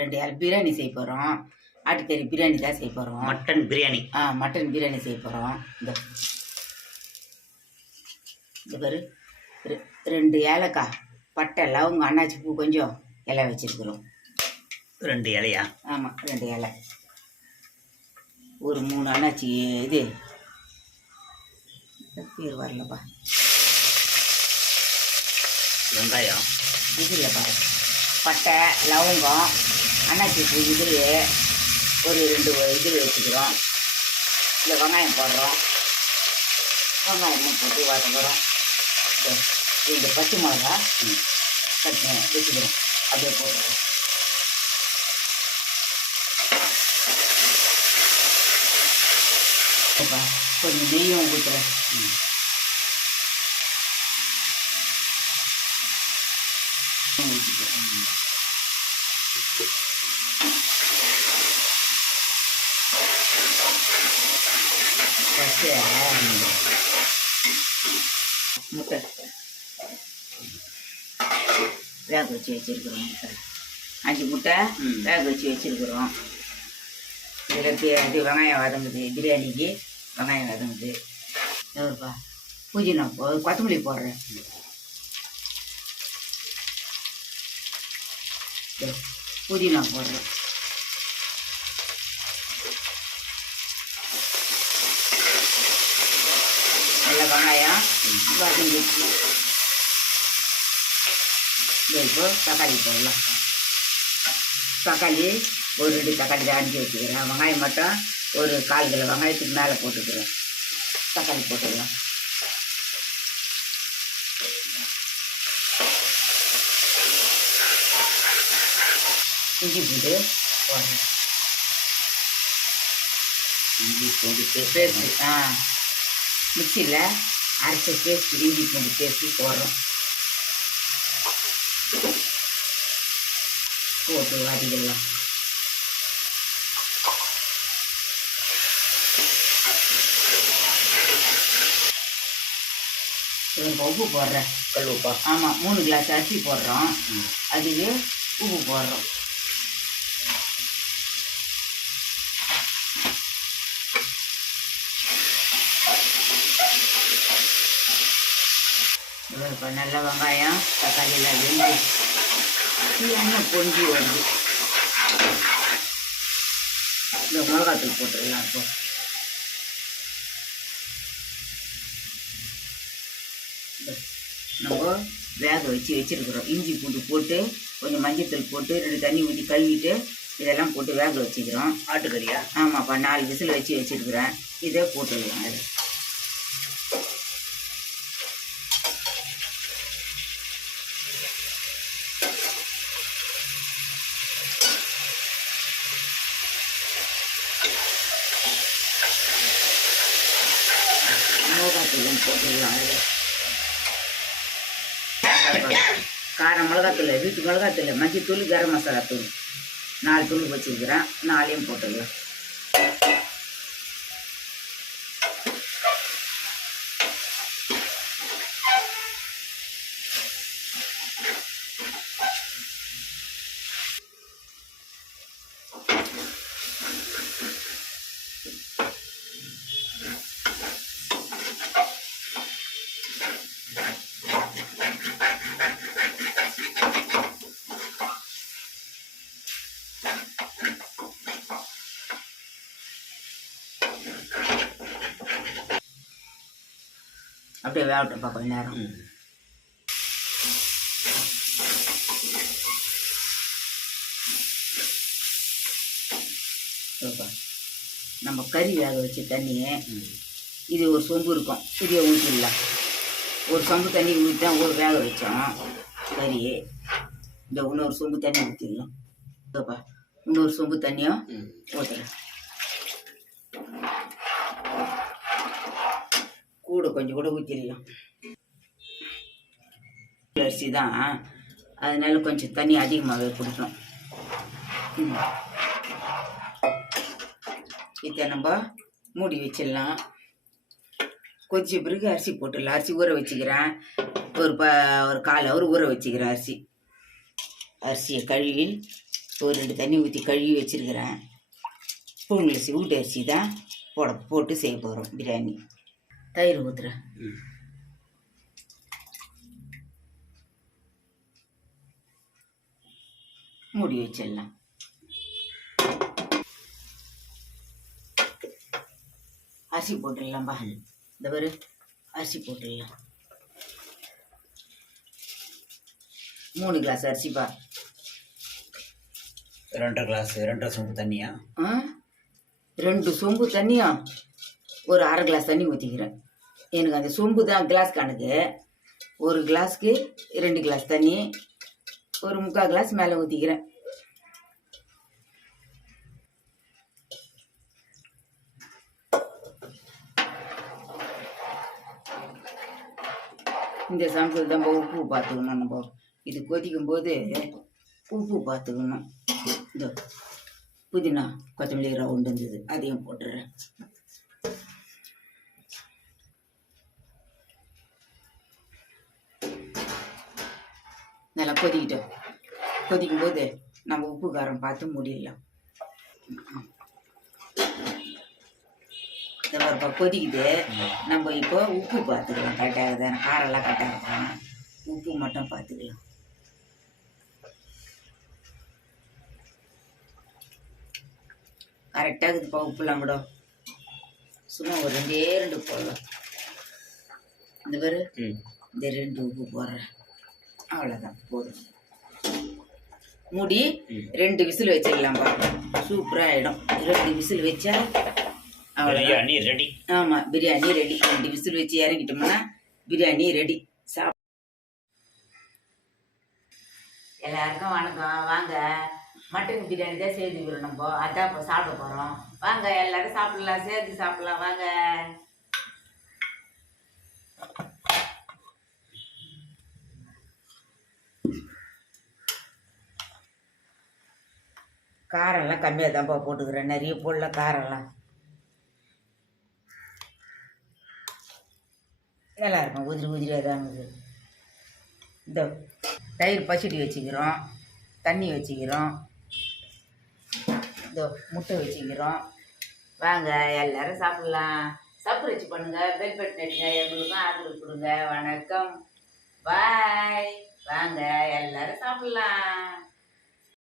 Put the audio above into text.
ரெண்டு ஏழை பிரியாணி செய்ய போகிறோம் ஆட்டுக்கறி பிரியாணி தான் செய்ய போகிறோம் மட்டன் பிரியாணி. ஆ மட்டன் பிரியாணி செய்ய போகிறோம் இந்த இந்த பாரு. ரெண்டு ஏலக்காய் பட்டை லவங்க அன்னாச்சி பூ கொஞ்சம் இலை வச்சிருக்கிறோம். ரெண்டு இலையா? ஆமாம் ரெண்டு இலை. ஒரு மூணு அன்னாச்சி இது. பேர் வரலப்பா. வெங்காயம். இது இல்லைப்பா. பட்டை லவங்கம் அன்னாச்சி பூ இது ஒரு ரெண்டு இது வச்சுக்கிறோம். இல்லை வெங்காயம் போடுறோம். வெங்காயமும் போட்டு வதக்குறோம். இந்த பச்சை மிளகா. கட் வச்சுக்கிறோம். அப்படியே இப்பா கொஞ்சம் நெய்யும் ஊற்றுறேன் ம். ஊற்றிக்கிறேன் ஃபஸ்ட்டு முட்டை வேக வச்சு வச்சுருக்குறோம். முட்டை அஞ்சு முட்டை வேக வச்சு வச்சுருக்குறோம் இதில் இது வெங்காயம் வதங்குது பிரியாணிக்கு வெங்காயம் வதங்குது. எவ்வளோப்பா புதினா போ கொத்தமல்லி போடுறேன். இதோ, புதினா போடுறேன் நல்ல வெங்காயம் வதங்கிச்சு இப்போ தக்காளி போடலாம் தக்காளி ஒரு ரெண்டு தக்காளி தான் வச்சுக்கிறேன் வெங்காயம் மட்டும் ஒரு கால் கிலோ வெங்காயத்துக்கு மேலே போட்டுக்கிறேன் தக்காளி போட்டுக்கலாம் இஞ்சி போட்டு போடுறேன் இஞ்சி போட்டு பேஸ்ட் ஆ மிக்சியில் அரைச்ச பேஸ்ட் இஞ்சி பூண்டு பேஸ்ட்டு போடுறோம். போட்டு வதக்கிடலாம் உப்பு போடுறேன் கல் உப்பா? ஆமாம் மூணு கிளாஸ் அரிசி போடுறோம். அதுக்கு உப்பு போடுறோம். இப்போ நல்ல வெங்காயம் தக்காளியில் வெந்து எண்ணெய் பொங்கி வருது. இந்த மிளகாத்தூள் போட்டுடலாம் இப்போ. நம்ம வேக வச்சு வச்சுருக்குறோம். இஞ்சி பூண்டு போட்டு கொஞ்சம் மஞ்சத்தூள் போட்டு ரெண்டு தண்ணி ஊற்றி கழுவிட்டு இதெல்லாம் போட்டு வேக வச்சுக்கிறோம். ஆட்டுக்கறியா? ஆமாப்பா நாலு விசில் வச்சு வச்சுருக்குறேன். இதை போட்டுடலாம். அது போட்டுடலாம் அதில் காரம் மிளகாத்தூள் வீட்டு மிளகாத்தூள் மஞ்சத்தூள் கரம் மசாலா தூள். நாலு தூள் வச்சுருக்கிறேன். நாலையும் போட்டுடலாம் அப்படியே வேகட்டும்ப்பா கொஞ்ச நேரம். நம்ம கறி வேக வச்ச தண்ணியை. இது ஒரு சொம்பு இருக்கும் இதையே ஊற்றிடலாம் ஒரு சொம்பு தண்ணி ஊற்றி தான் ஊற வேக வச்சோம் கறி இந்த இன்னொரு சொம்பு தண்ணி ஊற்றிடலாம் இன்னொரு சொம்பு தண்ணியும். ஊற்றுறேன் கூட கொஞ்சம் கூட ஊற்றிடலாம் அரிசி தான். அதனால கொஞ்சம் தண்ணி அதிகமாகவே கொடுக்கணும். இதை நம்ம மூடி வச்சிடலாம். கொதிச்ச பிறகு அரிசி போட்டுடலாம். அரிசி ஊற வச்சுக்கிறேன். ஒரு ப ஒரு கால் அவர் ஊற வச்சுக்கிறேன் அரிசி. அரிசியை கழுவி ஒரு ரெண்டு தண்ணி ஊற்றி கழுவி வச்சுருக்கிறேன். புழுங்கலரிசி வீட்டு அரிசி தான் போட போட்டு செய்ய போகிறோம் பிரியாணி. தயிர் ஊற்றுறேன் மூடி வச்சிடலாம். அரிசி போட்டுடலாம்பா இந்த பாரு அரிசி போட்டுடலாம். மூணு கிளாஸ் அரிசிப்பா ரெண்டரை கிளாஸ் ரெண்டரை சொம்பு தண்ணியா? ஆ? ரெண்டு சொம்பு தண்ணியும் ஒரு அரை கிளாஸ் தண்ணி ஊற்றிக்கிறேன் எனக்கு அந்த சொம்பு தான் கிளாஸ் கணக்கு. ஒரு கிளாஸ்க்கு ரெண்டு கிளாஸ் தண்ணி ஒரு முக்கால் கிளாஸ் மேலே ஊற்றிக்கிறேன் இந்த சமயத்தில் தான் உப்பு பார்த்துக்கணும் நம்ம. இது கொதிக்கும் போது உப்பு பார்த்துக்கணும் இந்த புதினா கொத்தமல்லி ரவுண்டு இருந்தது அதையும் போட்டுடுறேன் நல்லா கொதிக்கிட்டோம் கொதிக்கும் போது நம்ம உப்பு காரம் பார்த்து மூடிடலாம். இந்த பாருப்பா கொதிக்குது. நம்ம இப்போ உப்பு பார்த்துக்கலாம். கரெக்டாக தான்? காரெல்லாம் கரெக்டாக இருக்கும் உப்பு மட்டும் பார்த்துக்கலாம். கரெக்டாக இருக்குதுப்பா உப்புலாம் கூட சும்மா ஒரு ரெண்டே ரெண்டு போடலாம். இந்த பேர். இந்த ரெண்டு உப்பு போடுறேன். அவ்வளோதான் போதும். மூடி. ரெண்டு விசில் வச்சிடலாம்ப்பா சூப்பராக ஆகிடும் ரெண்டு விசில் வச்சா பிரியாணி ரெடி ஆமாம் பிரியாணி ரெடி ரெண்டு விசில் வச்சு இறங்கிட்டோம்னா பிரியாணி ரெடி சாப் எல்லாருக்கும் வணக்கம். வாங்க. மட்டன் பிரியாணி தான் செய்துக்கிறோம் நம்ம அதான் இப்போ சாப்பிட போகிறோம் வாங்க எல்லாரும் சாப்பிடலாம். சேர்த்து சாப்பிடலாம். வாங்க. காரம்லாம் கம்மியாக தான்ப்பா போட்டுக்கிறேன். நிறைய போடல காரம்லாம். நல்லா இருக்கும். உதிரி உதிரியாக தான் இருக்குது. இந்த தயிர் பசிடி வச்சுக்கிறோம். தண்ணி வச்சுக்கிறோம். இந்த முட்டை வச்சுக்கிறோம். வாங்க எல்லோரும் சாப்பிட்லாம். சப்ஸ்கிரைப் பண்ணுங்கள் பெல் பட்டன் அடிங்க. எங்களுக்கும் ஆதரவு கொடுங்க. வணக்கம். பாய் வாங்க எல்லோரும் சாப்பிட்லாம்.